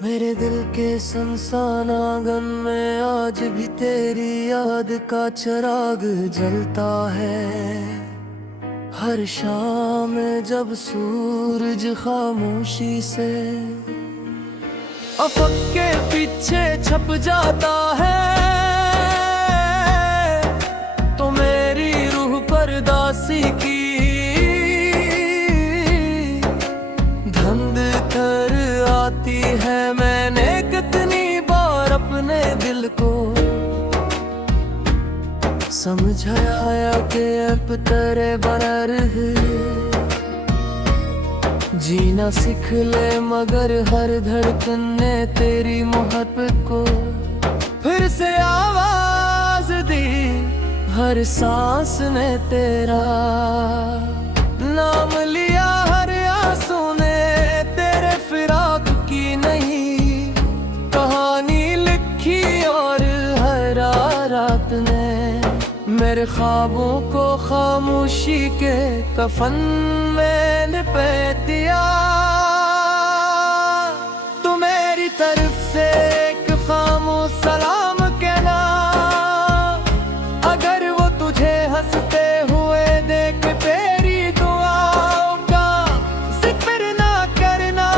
मेरे दिल के सुनसान आंगन में आज भी तेरी याद का चिराग जलता है। हर शाम जब सूरज खामोशी से अफक के पीछे छप जाता है, तो मेरी रूह परदासी की धंध कर आती है। मैंने कितनी बार अपने दिल को समझाया कि अब तेरे बगैर जीना सीख ले, मगर हर धड़कन ने तेरी मोहब्बत को फिर से आवाज दी। हर सांस ने तेरा नाम लिया, हर आंसू ने तेरे फिराक की नहीं कहानी लिखी, और हर रात ने मेरे ख्वाबों को खामोशी के कफन में लपेट दिया। तू मेरी तरफ से एक खामोश सलाम कहना, अगर वो तुझे हंसते हुए देख तेरी दुआओं का जिक्र ना करना,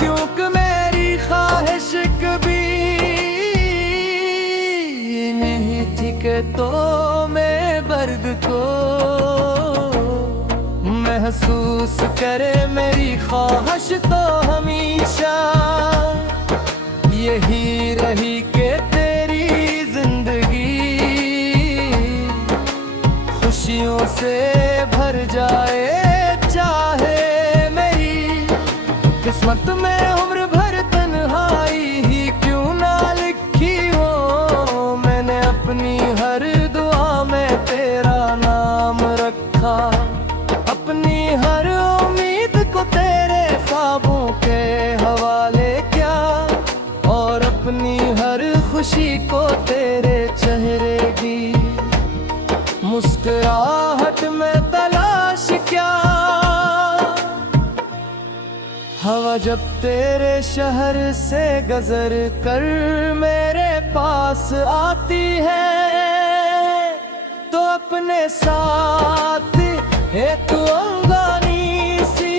क्योंकि मेरी ख्वाहिश कभी नहीं थी कि तो मैं दर्द को महसूस करे। मेरी ख्वाहिश तो हमेशा यही रही कि तेरी जिंदगी खुशियों से भर जाए, चाहे मेरी किस्मत में उम्र भर तन्हाई ही क्यों ना लिखी हो। मैंने अपनी हर दुआ में तेरा नाम रखा, अपनी हर उम्मीद को तेरे ख्वाबों के हवाले किया, और अपनी हर खुशी को तेरे चेहरे की मुस्कुराहट में तलाश किया। हवा जब तेरे शहर से गुजर कर मेरे पास आती है, तो अपने साथ एक अंगानी सी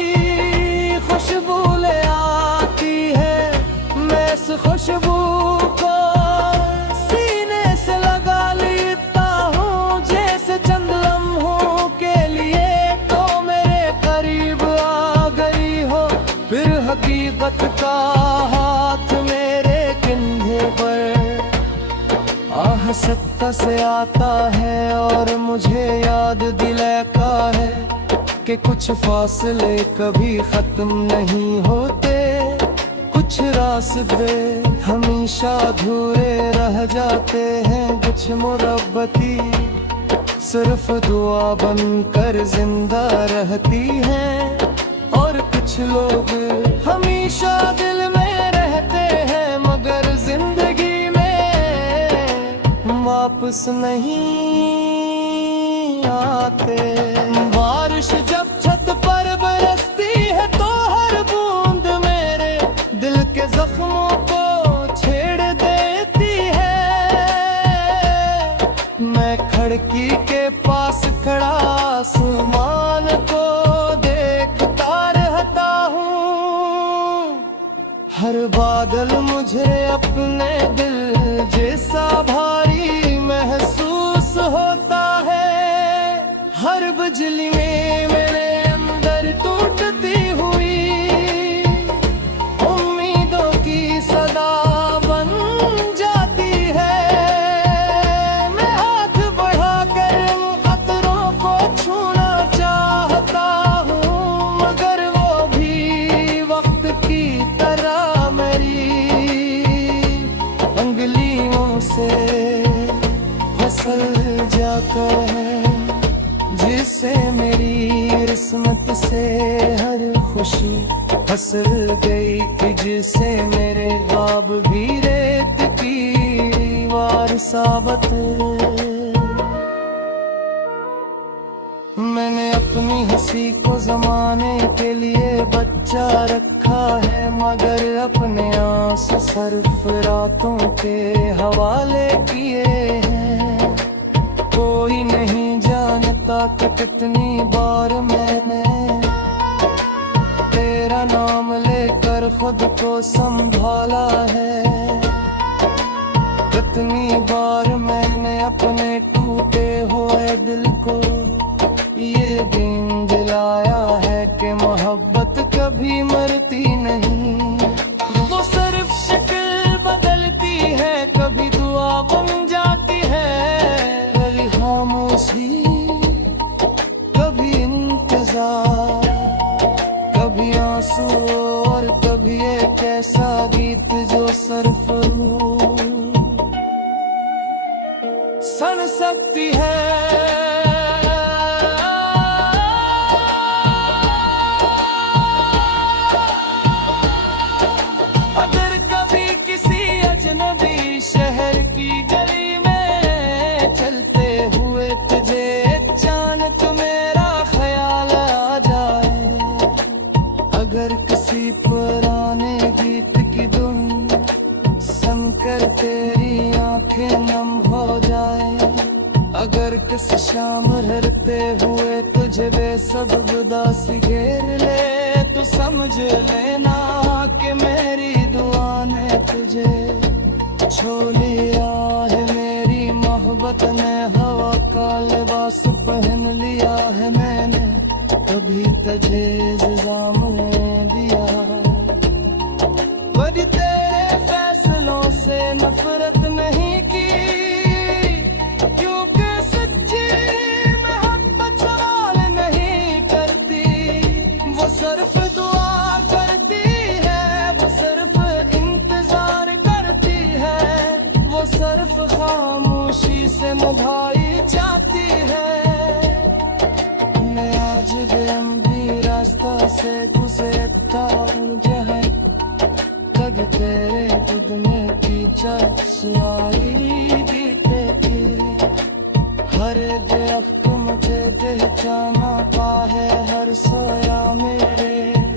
खुशबू ले आती है। मैं इस खुशबू को सीने से लगा लेता हूँ, जैसे चंद लम्हों के लिए तो मेरे करीब आ गई हो। फिर हकीकत का हाथ मेरे कंधे पर आहस्ता से आता है, और मुझे याद दिलाता है कि कुछ फासले कभी खत्म नहीं होते, कुछ रास्ते हमेशा अधूरे रह जाते हैं। कुछ मुरब्बती सिर्फ दुआ बनकर जिंदा रहती हैं, और कुछ लोग हमेशा दिल में रहते हैं, मगर जिंदगी वापस नहीं आते। बारिश जब छत पर बरसती है, तो हर बूंद मेरे दिल के जख्मों को छेड़ देती है। मैं खिड़की के पास खड़ा आसमान को देखता रहता हूँ, हर बादल मुझे अपने दिल जैसा भारी महसूस होता है। हर बिजली में मेरे अंदर टूटती हुई उम्मीदों की सदा बन जाती है। मैं हाथ बढ़ाकर खतरों को छूना चाहता हूँ, मगर वो भी वक्त की तरह मेरी अंगुलियों से फिसल जाता है, जिससे मेरी किस्मत से हर खुशी खामोशी फसल गई कि जिसे मेरे ख्वाब भी रेत की वार साबत। मैंने अपनी हंसी को जमाने के लिए बच्चा रखा है, मगर अपने आंसू सिर्फ रातों के हवाले किए हैं। कोई नहीं जानता कि कितनी बार मैंने तेरा नाम लेकर खुद को संभाला है। कितनी बार मैंने अपने टूटे हुए दिल को ये दिन दिलाया है कि मोहब्बत कभी मरती नहीं। वो सिर्फ शक्ल बदलती है, कभी दुआ बन जाती है, कभी खामोशी, कभी इंतजार, कभी आंसू और कभी एक ऐसा गीत जो सिर्फ सुन सकती है। शहर की गली में चलते हुए तुझे अचानक मेरा ख्याल आ जाए, अगर किसी पुराने गीत की धुन सुनकर तेरी आंखें नम हो जाए, अगर किसी शाम रहते हुए तुझे बेसब्र उदासी घेर ले, तो समझ लेना कि मेरी दुआ ने तुझे छो लिया है। मेरी मोहब्बत ने हवा का लिबास पहन लिया है, मैंने कभी तुझे इल्जाम नहीं दिया। पर तेरे फैसलों से नफरत नहीं की, क्योंकि सच्ची मोहब्बत सवाल नहीं करती। वो सिर्फ दुआ करती है, वो सिर्फ इंतजार करती है, वो सिर्फ खामोशी से निभाई जाती है। मैं आज बेअंबी रास्ता से गुजरता हूँ, जहाँ तक तेरे दूध में की चर्चाई जीते की। हर दफ्त मुझे पहचाना पा है, हर सोया मेरे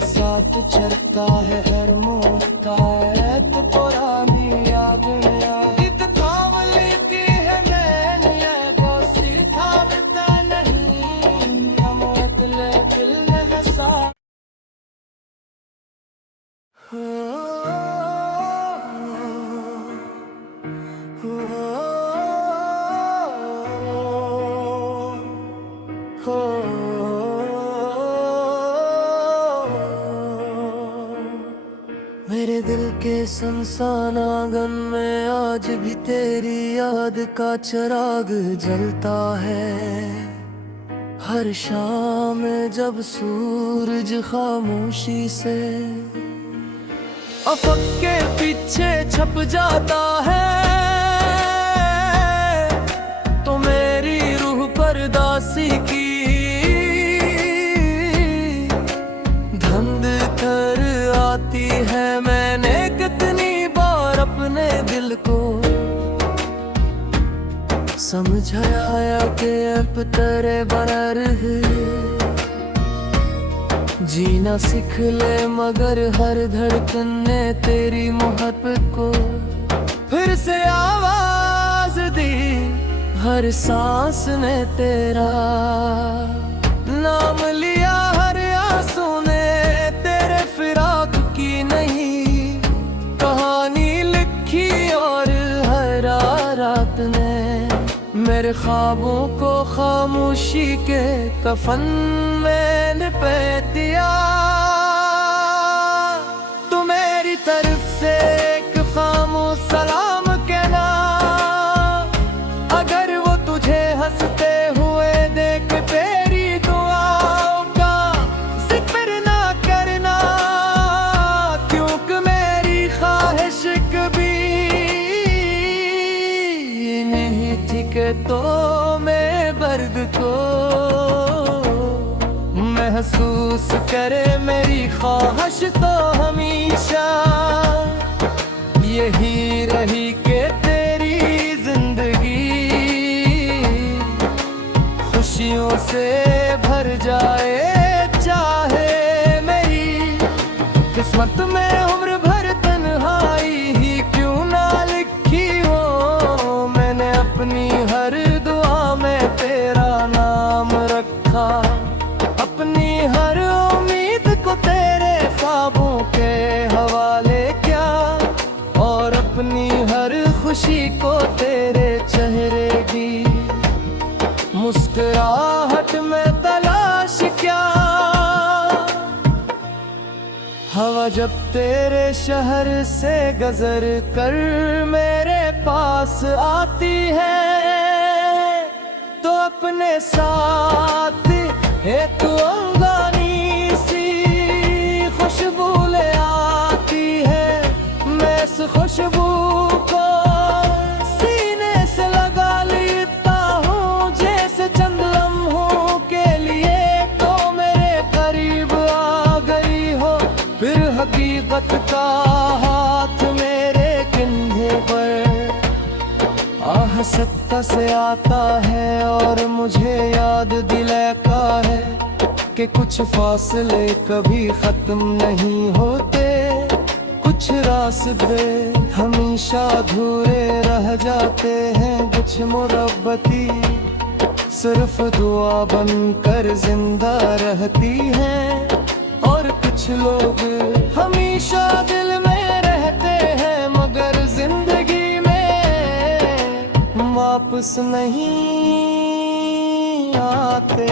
साथ चलता है, हर मोड़ का एक पुरानी याद नया इत काम लेती है। मैंने ये दोस्ती था बता नहीं, हम अतले दिल में हंसा। मेरे दिल के सुनसान आंगन में आज भी तेरी याद का चिराग जलता है। हर शाम जब सूरज खामोशी से अफक के पीछे छप जाता है, तो मेरी रूह परदासी की धंध कर आती है। मैंने कितनी बार अपने दिल को समझाया कि अब तेरे बगैर जीना सीख ले, मगर हर धड़कन ने तेरी मोहब्बत को फिर से आवाज दी। हर सांस ने तेरा नाम लिया, हर आंसू ने तेरे फिराक की नहीं कहानी लिखी, और हर रात ने मेरे ख्वाबों को खामोशी के कफन में लपेट दिया। तू मेरी तरफ से एक खामोश सलाम कहना, अगर वो तुझे हंसते हुए देख तेरी दुआओं का जिक्र ना करना, क्योंकि मेरी ख्वाहिश कभी नहीं थी कि तो मैं बर्द को महसूस मायूस करे मेरी ख्वाहिश तो हमेशा यही रही कि तेरी जिंदगी खुशियों से भर जाए, चाहे मेरी किस्मत में उम्र भर तन्हाई ही क्यों ना लिखी हो। मैंने अपनी हर दुआ में तेरा नाम रखा, अपनी हर उम्मीद को तेरे ख्वाबों के हवाले किया, और अपनी हर खुशी को तेरे चेहरे की मुस्कुराहट में तलाश किया। हवा जब तेरे शहर से गुजर कर मेरे पास आती है, तो अपने साथ एक अंगानी सी खुशबू ले आती है। मैं इस खुशबू को सीने से लगा लेता हूँ, जैसे चंद लम्हों के लिए तो मेरे करीब आ गई हो। फिर हकीकत का हाथ मेरे कंधे पर आहिस्ता से आता है, और मुझे याद दिलाता है कि कुछ फासले कभी खत्म नहीं होते, कुछ रास्ते हमेशा अधूरे रह जाते हैं। कुछ मुरब्बती सिर्फ दुआ बनकर जिंदा रहती हैं, और कुछ लोग हमेशा दिल में रहते हैं मगर जिंदगी में वापस नहीं आते।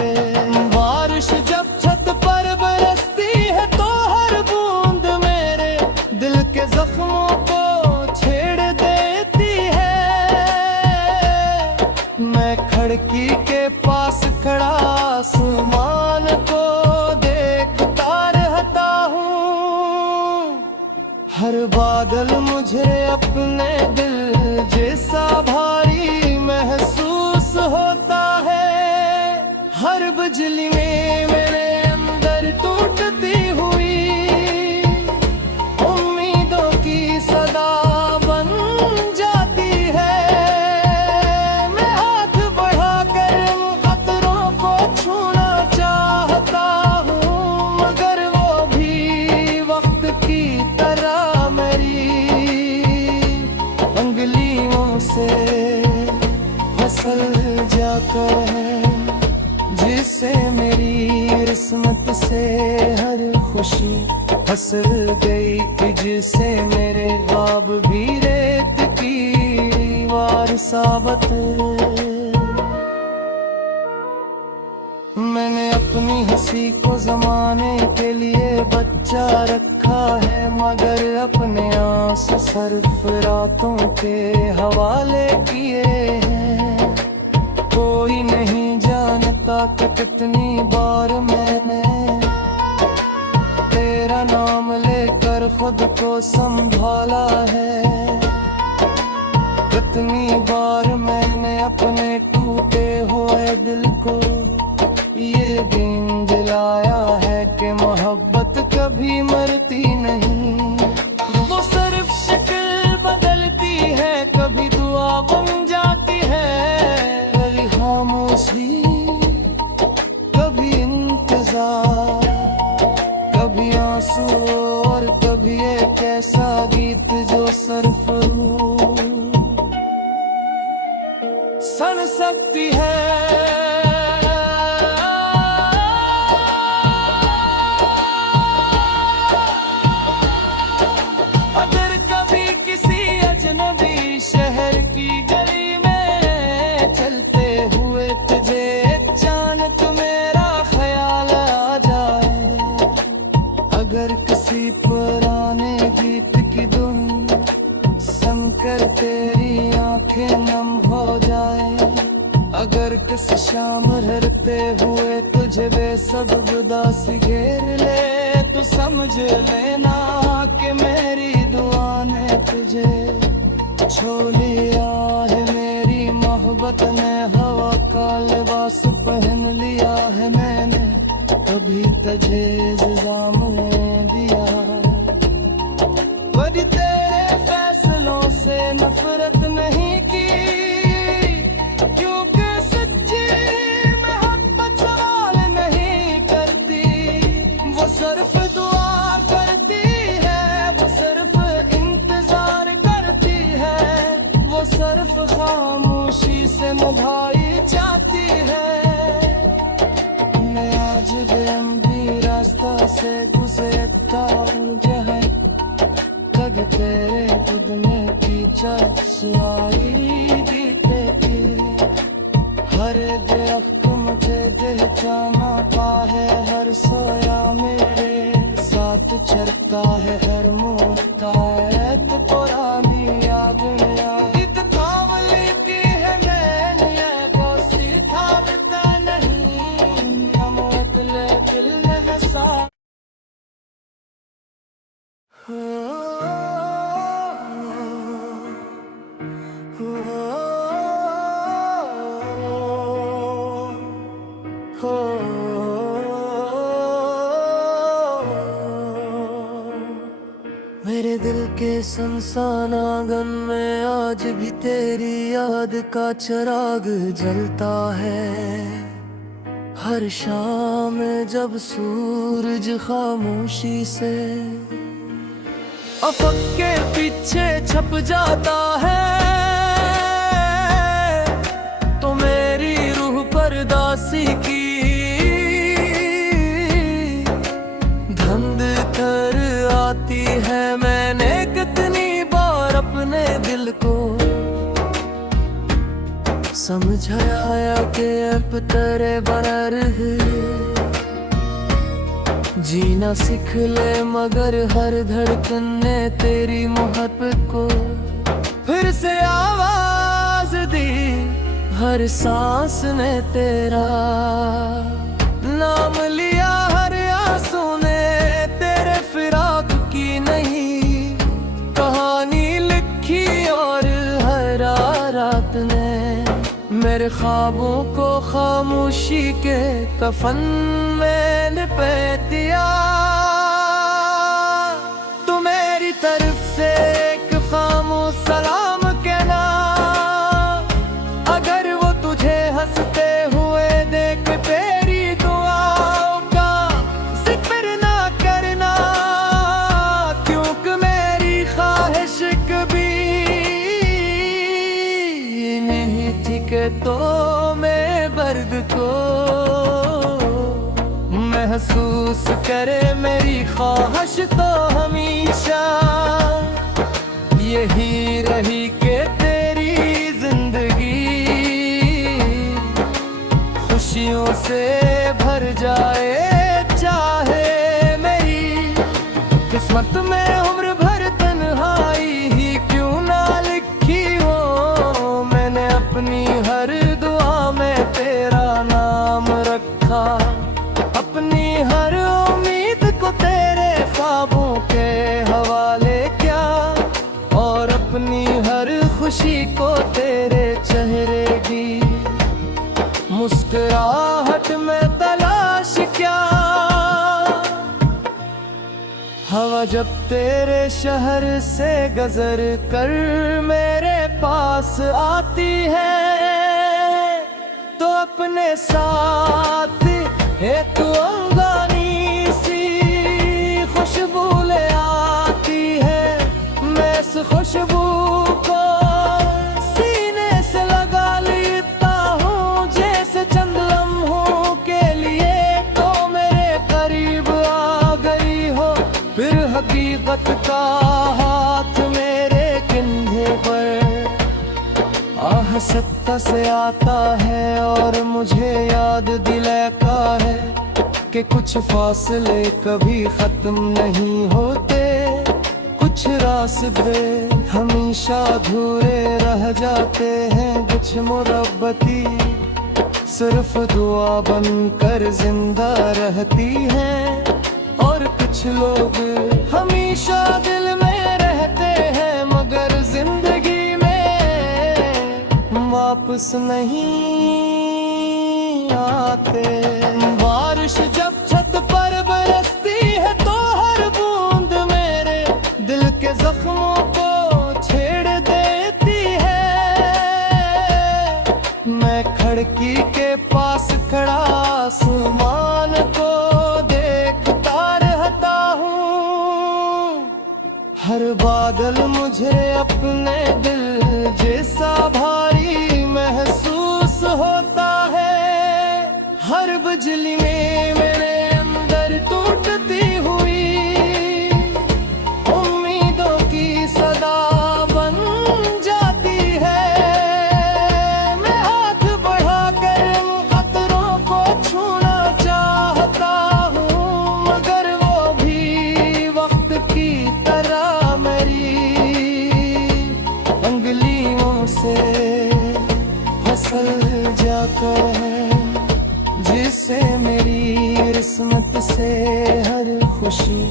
बारिश जब छत पर बरसती है तो हर बूंद मेरे दिल के जख्मों को छेड़ देती है। मैं खिड़की के पास खड़ा आसमान को देखता रहता हूँ, हर बादल मुझे अपने दिल जैसा भारी महसूस होता है। हर बिजली में मेरे अंदर टूटती हुई उम्मीदों की सदा बन जाती है। मैं हाथ बढ़ाकर कतरों को छूना चाहता हूँ, मगर वो भी वक्त की तरह मेरी अंगुलियों से फिसल जाकर है, जिससे मेरी किस्मत से हर खुशी फिसल गई, जिससे मेरे ख्वाब भी रेत की दीवार साबित। मैंने अपनी हंसी को जमाने के लिए बच्चा रखा है, मगर अपने आंसू सिर्फ रातों के हवाले किए हैं। कोई नहीं जानता कि कितनी बार मैंने तेरा नाम लेकर खुद को संभाला है, कितनी बार मैंने अपने टूटे हुए दिल को ये दिन दिलाया है कि मोहब्बत कभी मरती नहीं। वो सिर्फ शक्ल बदलती है, कभी दुआ बन जाती है, कभी खामोशी, कभी इंतजार, कभी आंसू, और कभी एक ऐसा गीत जो सिर्फ सुन सकती है। शहर की गली में चलते हुए तुझे अचानक मेरा ख्याल आ जाए, अगर किसी पुराने गीत की धुन सुनकर तेरी आंखें नम हो जाए, अगर किस शाम रहते हुए तुझे बेसब्र उदासी घेर ले, तो समझ लेना कि मेरी दुआ ने तुझे छो लिया है। मेरी मोहब्बत ने हवा का लिबास पहन लिया है, मैंने कभी तुझे इल्जाम दिया, पर तेरे फैसलों से नफरत नहीं की, क्योंकि सच्ची मोहब्बत सवाल नहीं करती, वो सिर्फ दुआ करती है, वो सिर्फ इंतजार करती है, वो सिर्फ खामोशी से निभाई जाती है। मैं आज बेअंबी रास्ता से गुजरता हूँ जहाँ तक तेरे खुद में पीछा सुहाई बीते की, हर दफ्त मुझे पहचाना पा है, हर सोया मेरे साथ चलता है, हर मोड़ का ऐत पुरानी याद में इत थाम लेती है मैंने, ये दोस्ती थामता नहीं, हम अगले दिल में है साथ। मेरे दिल के सुनसान आंगन में आज भी तेरी याद का चिराग जलता है, हर शाम जब सूरज खामोशी से अफक के पीछे छप जाता है, तो मेरी रूह परदासी की धंध कर आती है। मैंने कितनी बार अपने दिल को समझाया कि अब तेरे बगैर जीना सीख ले, मगर हर धड़कन ने तेरी मोहब्बत को फिर से आवाज दी, हर सांस ने तेरा नाम लिया, हर आंसू ने तेरे फिराक की नहीं कहानी लिखी, और हर रात ने मेरे ख्वाबों को खामोशी के कफन में लपेट दिया। तू मेरी तरफ से एक खामोश सलाम कहना, अगर वो तुझे हंसते हुए देख तेरी दुआओं का जिक्र ना करना, क्योंकि मेरी ख्वाहिश कभी नहीं थी कि तो मैं दर्द को महसूस करे, मेरी ख्वाहिश तो हमेशा यही रही कि तेरी जिंदगी खुशियों से भर जाए, चाहे मेरी किस्मत में उम्र भर तन्हाई ही क्यों ना लिखी हो, मैंने अपनी हर दुआ में तेरा नाम रखा, अपनी हर उम्मीद को तेरे ख्वाबों के हवाले किया, और अपनी हर खुशी को तेरे चेहरे की मुस्कुराहट में तलाश किया। हवा जब तेरे शहर से गुजर कर मेरे पास आती है, तो अपने साथ एक अंगानी सी खुशबू ले आती है, मैं इस खुशबू को सीने से लगा लेता हूँ, जैसे चंद लम्हों के लिए तो मेरे करीब आ गई हो, फिर हकीकत का हाथ मेरे कंधे पर आह सत्ता से आता है, और मुझे याद दिलाता है कि कुछ फासले कभी खत्म नहीं होते, कुछ रास्ते हमेशा अधूरे रह जाते हैं, कुछ मोहब्बती सिर्फ दुआ बनकर जिंदा रहती हैं, और कुछ लोग हमेशा दिल में रहते हैं, मगर जिंदगी वापस नहीं आते। बारिश जब छत पर हर बादल मुझे अपने दिल जैसा भारी महसूस होता है। हर बिजली में मेरे अंदर टूटती हुई उम्मीदों की सदा बन जाती है। मैं हाथ बढ़ाकर इन कतरों को छूना चाहता हूँ, मगर वो भी वक्त की तरह मेरी उंगलियों से फिसल जाकर है। जिससे मेरी किस्मत से हर खुशी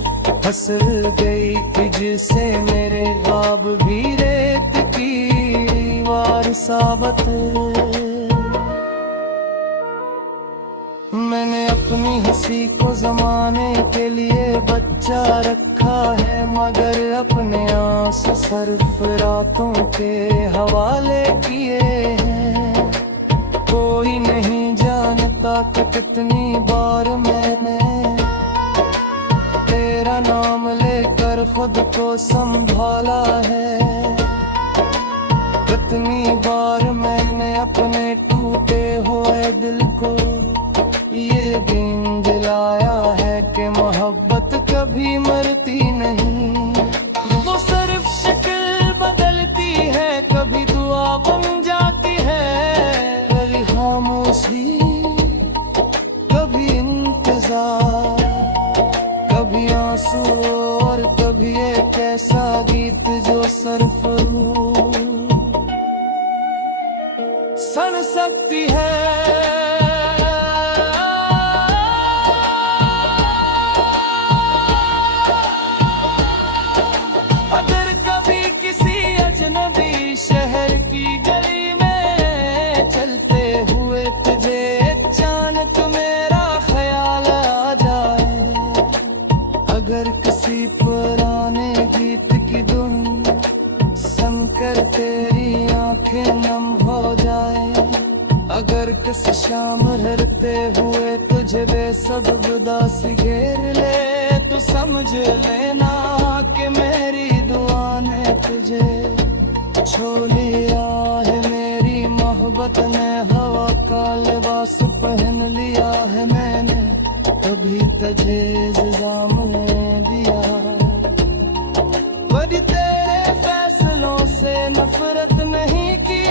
फिसल गई कि जिसे मेरे ख्वाब भी रेत की दीवार साबित। मैंने अपनी हंसी को जमाने के लिए बच्चा रखा है, मगर अपने आंसू सिर्फ रातों के हवाले किए हैं। कोई नहीं जानता कि कितनी बार मैंने तेरा नाम लेकर खुद को संभाला है। कितनी बार मैंने अपने टूटे हुए दिल को ये दिन दिलाया है कि मोहब्बत कभी मरती नहीं। वो सिर्फ शक्ल बदलती है, कभी दुआ बन जाती है, कभी खामोशी, कभी इंतजार, कभी आंसू और कभी एक ऐसा गीत जो सिर्फ सुन सकती है। अगर कभी किसी अजनबी शहर की गली में चलते हुए तुझे अचानक मेरा ख्याल आ जाए, अगर किसी पुराने गीत की धुन सुनकर तेरी आंखें नम हो जाए, अगर किसी शाम हरते हुए तुझे बेसब्र उदासी घेर ले, तो समझ लेना कि मेरी दुआ ने तुझे छू लिया है। मेरी मोहब्बत ने हवा का लिबास पहन लिया है, मैंने कभी तुझे इल्जाम नहीं दिया। पर तेरे फैसलों से नफरत नहीं की,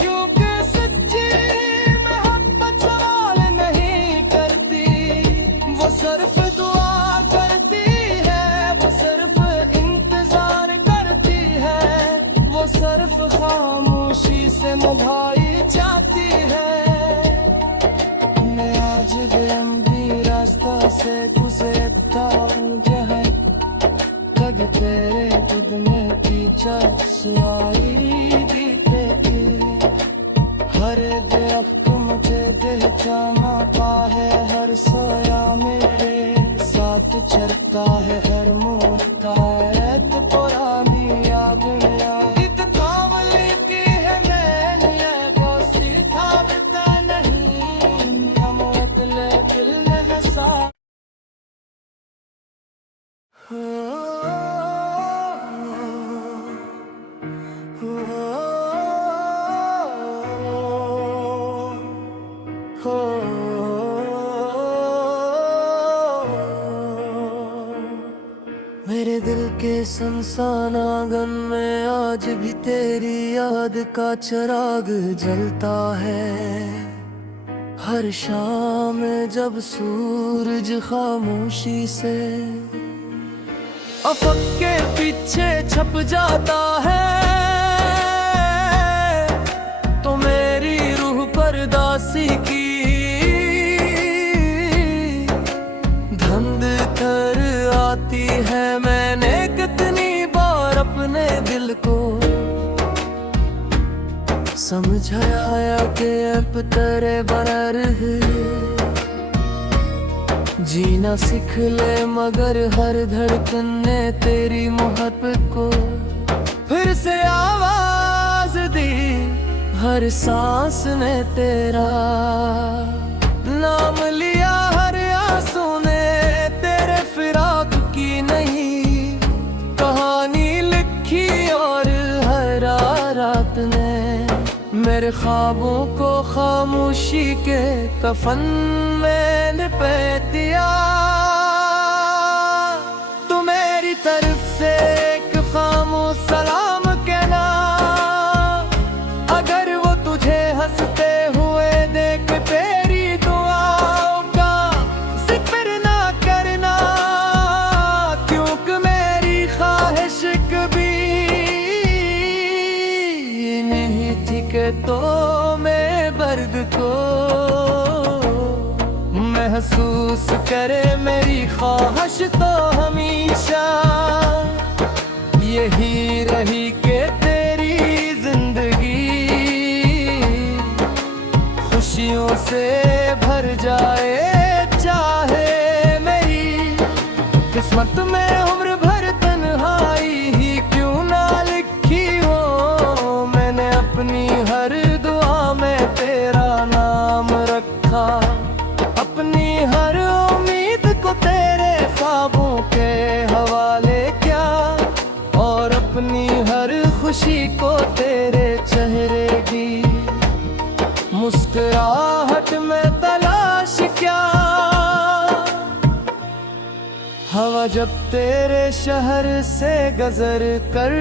क्योंकि सच्ची मोहब्बत सवाल नहीं करती। वो सिर्फ दुआ करती है, वो सिर्फ इंतजार करती है, वो सिर्फ खामोशी से निभाई जाती है। मैं आज बेअंबी रास्ता से गुजरता हूँ जहाँ कभी तेरे खुद में पीछा आई बीते की। हर दफ्त मुझे पहचाना पा है, हर सोया मेरे साथ चलता है, हर मोड़ का ऐत पुरानी याद में आदित काम लेती है। मैंने ये वो सीधा बता नहीं, हम अगले दिल में है सा। मेरे दिल के सुनसान आंगन में आज भी तेरी याद का चिराग जलता है। हर शाम जब सूरज खामोशी से अफक के पीछे छप जाता है, तो मेरी रूह परदासी की धंध कर आती है। मैंने कितनी बार अपने दिल को समझाया कि अब तेरे बगैर जीना सीख ले, मगर हर धड़कन ने तेरी मोहब्बत को फिर से आवाज दी। हर सांस ने तेरा नाम लिया, हर आंसू ने तेरे फिराक की नहीं ख्वाबों को खामोशी के कफन में लपेट दिया। तू मेरी तरफ से एक खामोश सलाम कहना, अगर वो तुझे हंसते हुए देख तेरी दुआओं का जिक्र ना करना, क्योंकि मेरी ख्वाहिश कभी नहीं थी कि तो मैं बर्द को महसूस करे। मेरी ख्वाहिश तो हमेशा यही रही कि तेरी जिंदगी खुशियों से भर जाए। चाहे मेरी किस्मत में उम्र भर तन्हाई ही क्यों ना लिखी हो, मैंने अपनी हर दुआ में तेरा नाम रखा। अपनी हर उम्मीद को तेरे ख्वाबों के हवाले किया, और अपनी हर खुशी को तेरे चेहरे की मुस्कुराहट में तलाश किया। हवा जब तेरे शहर से गुजर कर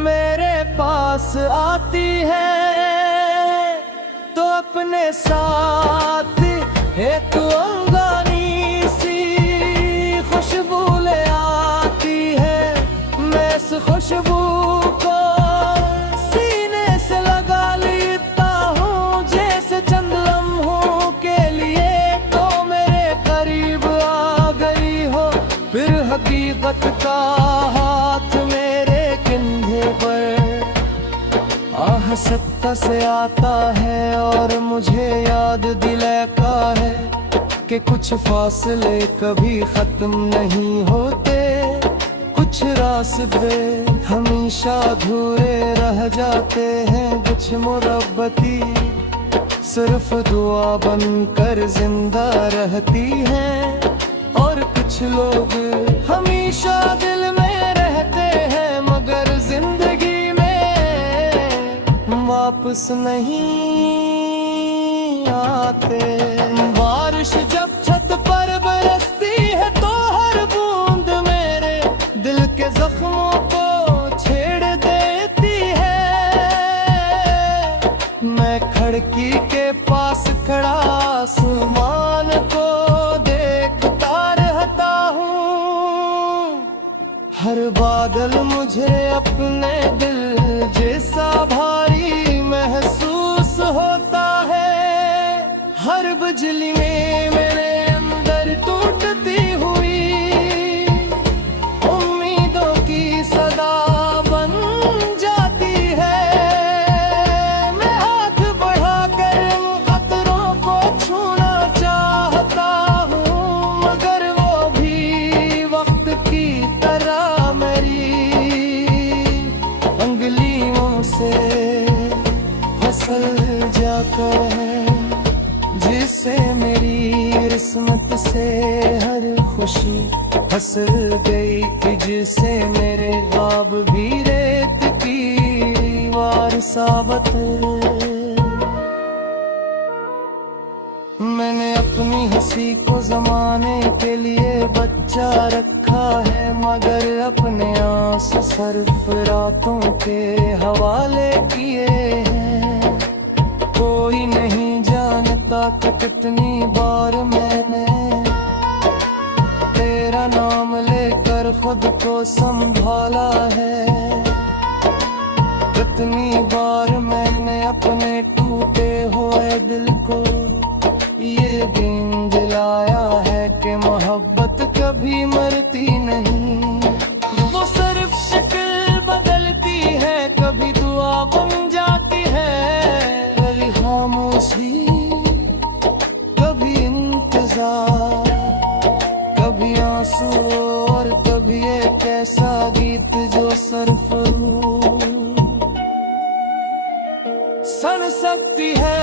मेरे पास आती है, तो अपने साथ एक अंगानी सी खुशबू ले आती है। मैं इस खुशबू को सीने से लगा लेता हूँ, जैसे चंद लम्हों के लिए तो मेरे करीब आ गई हो। फिर हकीकत का हाथ मेरे कंधे पर आहस्ता से आता है, और मुझे याद दिलाता है कि कुछ फासले कभी खत्म नहीं होते, कुछ रास्ते हमेशा अधूरे रह जाते हैं। कुछ मुरब्बती सिर्फ दुआ बनकर जिंदा रहती हैं, और कुछ लोग हमेशा दिल में रहते हैं मगर जिंदगी वापस नहीं आते। बारिश जब छत पर बरसती है तो हर बूंद मेरे दिल के जख्मों को छेड़ देती है। मैं खिड़की के पास खड़ा आसमान को देखता रहता हूँ, हर बादल मुझे अपने दिल जैसा भारी महसूस होता है। हर बिजली में मेरे अंदर टूटती हुई उम्मीदों की सदा बन जाती है। मैं हाथ बढ़ाकर खतरों को छूना चाहता हूँ, मगर वो भी वक्त की तरह मेरी अंगुलियों से फिसल जाता है, जिससे मेरी किस्मत से हर खुशी फिसल गई कि जिससे मेरे ख्वाब भी रेत की दीवार साबित। मैंने अपनी हंसी को जमाने के लिए बच्चा रखा है, मगर अपने आंसू सिर्फ रातों के हवाले किए हैं। कोई नहीं जानता कि कितनी बार मैंने तेरा नाम लेकर खुद को संभाला है, कितनी बार मैंने अपने टूटे हुए दिल को ये दिन दिलाया है कि मोहब्बत कभी मरती नहीं। वो सिर्फ शक्ल बदलती है, कभी दुआ बन जाती है, कभी खामोशी, कभी इंतजार, कभी आंसू, और कभी एक ऐसा गीत जो सिर्फ सड़ सकती है।